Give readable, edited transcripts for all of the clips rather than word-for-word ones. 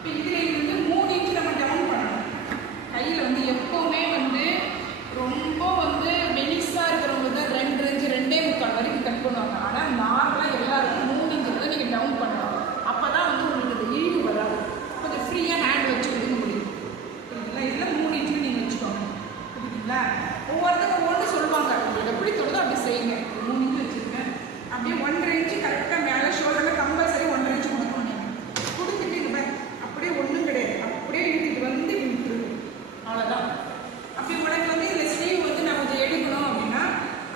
இப்போ இதில் வந்து 3 இன்ச்சு நம்ம டவுன் பண்ணணும். கையில் வந்து எப்போவுமே வந்து ரொம்ப வந்து மெலிசாக இருக்கிறவங்க தான் 2 இன்ச்சு 2.25 வரைக்கும் கட் பண்ணுவாங்க. ஆனால் நார்மலாக எல்லாருக்கும் 3 இன்ச்சு தான் நீங்கள் டவுன் பண்ணணும். அப்போ தான் வந்து உங்களுக்கு இந்த இழிவு வராது. கொஞ்சம் ஃப்ரீயாக ஹேண்ட் வச்சு எடுக்க முடியும். புரியுதுங்களா? இதில் 3 இன்ச்சு நீங்கள் வச்சுக்கோங்க. புரியுதுங்களா? ஒவ்வொருத்தரும் ஒவ்வொன்று சொல்லுவாங்க. உங்களுக்கு எப்படி தோணுதோ அப்படி செய்யுங்க. 3 இன்ச்சு வச்சுருங்க. அப்படியே 1.5 இன்ச்சு கரெக்டாக மேலே ஷோல்டரில் கம்பல்சரி 1.5 இன்ச்சு கொடுக்கணும். நீங்கள் கொடுத்துட்டு இது அப்படியே ஒன்றும் கிடையாது. அப்படியே இழுத்துட்டு வந்து விட்டுருங்க. அவ்வளோதான். அப்படி உனக்கு வந்து இந்த ஸ்லீவ் வந்து நான் கொஞ்சம் எடுக்கணும் அப்படின்னா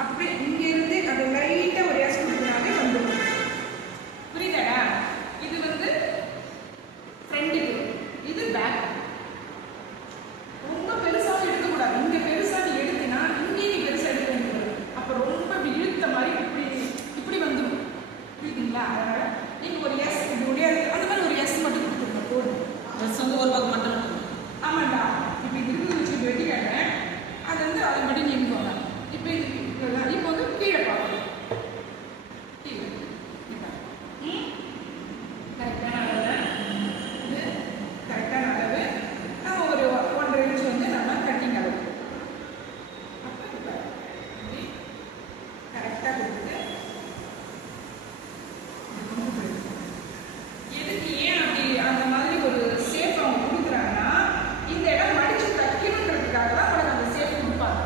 அப்படியே இங்கேருந்து அதை லைட்டாக ஒரு எஸ் கொடுக்குறாவே வந்துடும். புரியுதாடா? இது வந்து ஃப்ரண்ட்டுக்கு, இது பேக். ரொம்ப பெருசாக எடுக்கக்கூடாது. இங்கே பெருசாக நீ எடுத்தினா இங்கே நீ பெருசாக எடுக்க வேண்டியது. அப்போ ரொம்ப இழுத்த மாதிரி இப்படி இப்படி வந்துடும். புரியுதுங்களா? அதனால் நீங்கள் ஒரு எஸ் இப்படி முடியாது. அந்த மாதிரி ஒரு எஸ் மட்டும் கொடுத்துருங்க போதும். ட்ரெஸ் வந்து ஒரு பக்கம் மட்டும். ஆமாண்டா. இப்போ இது வச்சு வெட்டி காட்டுறேன். அது வந்து அதை மட்டும் நீங்கிக்கோங்க. இப்போ இது இப்போ வந்து கீழே பார்க்கணும். கீழே கரெக்டான அளவு. இது கரெக்டான அளவு. நம்ம ஒரு 1.5 இன்ச்சு வந்து நம்ம கட்டிங் அளவு. அப்போ கரெக்டாக கொடுத்துட்டு எதுக்கு ஏன் அப்படி அந்த மாதிரி ஒரு சேஃப் அவங்க கொடுக்குறாங்கன்னா இந்த இடம் மடிச்சு தைக்கணுன்றதுக்காக தான் உனக்கு அந்த சேஃப் கொடுப்பாங்க.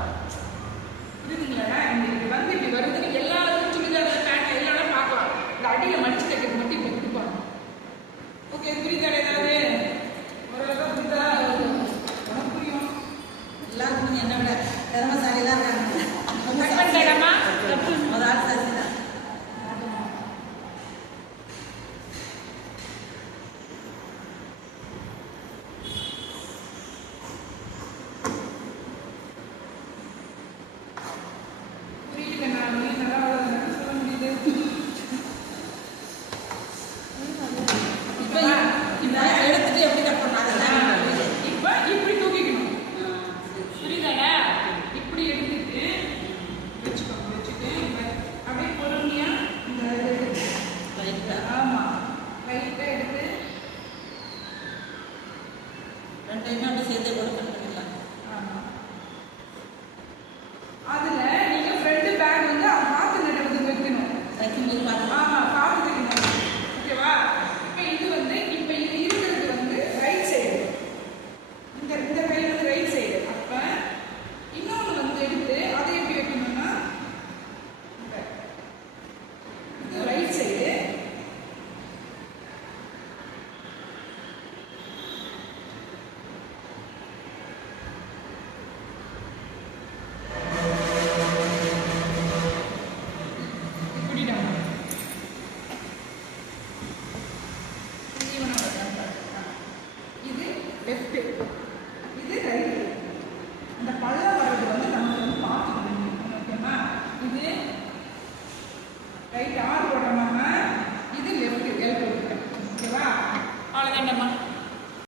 புரியுதுங்களா? இந்த வந்து இப்படி வருதுன்னு எல்லா சுடிதார் பேண்ட் எல்லாம் பார்க்கலாம். இந்த அடியில் மடிச்சு தைக்கிறது மட்டும் இப்போ கொடுப்பாங்க. ஓகே, புரியுதா? ஏதாவது ஓரளவுக்கு புரியுதா? உனக்கு புரியும். எல்லாருக்கும் என்ன விட திறமைசாலிலாம் இருக்காங்க. இடமா ஒரு ஆள் சசி தான். புரியல. நான் நல்லா சொல்ல முடியுது. இப்போ எடுத்துட்டு எப்படி கட் பண்ணாங்க? இப்போ இப்படி தூக்கிக்கணும். புரியுதாடா? இப்படி எடுத்துட்டு வச்சுக்கோங்க. வச்சுட்டு அப்படியே பொறுமையா இந்த லைட்டாக ஆமாம் லைட்டாக எடுத்து 2டைமே அப்படியே சேர்த்து கூட கட் பண்ணிடலாம். ஆமாம். அதில் நீங்கள் ஃப்ரண்ட் பேக் வந்து பார்த்து நடுறது வைக்கணும். தைக்கும்போது பார்த்து ஆமாம், பார்த்து வைக்கணும். ஓகேவா? இப்போ இது வந்து இப்போ இது இருக்கிறது வந்து ரைட் சைடு. இந்த கை வந்து ரைட் சைடு. அப்போ இன்னொன்று வந்து எடுத்து அதை எப்படி வைக்கணும்னா இது ரைட் சைடு. இப்படிடா. இது லெஃப்ட்.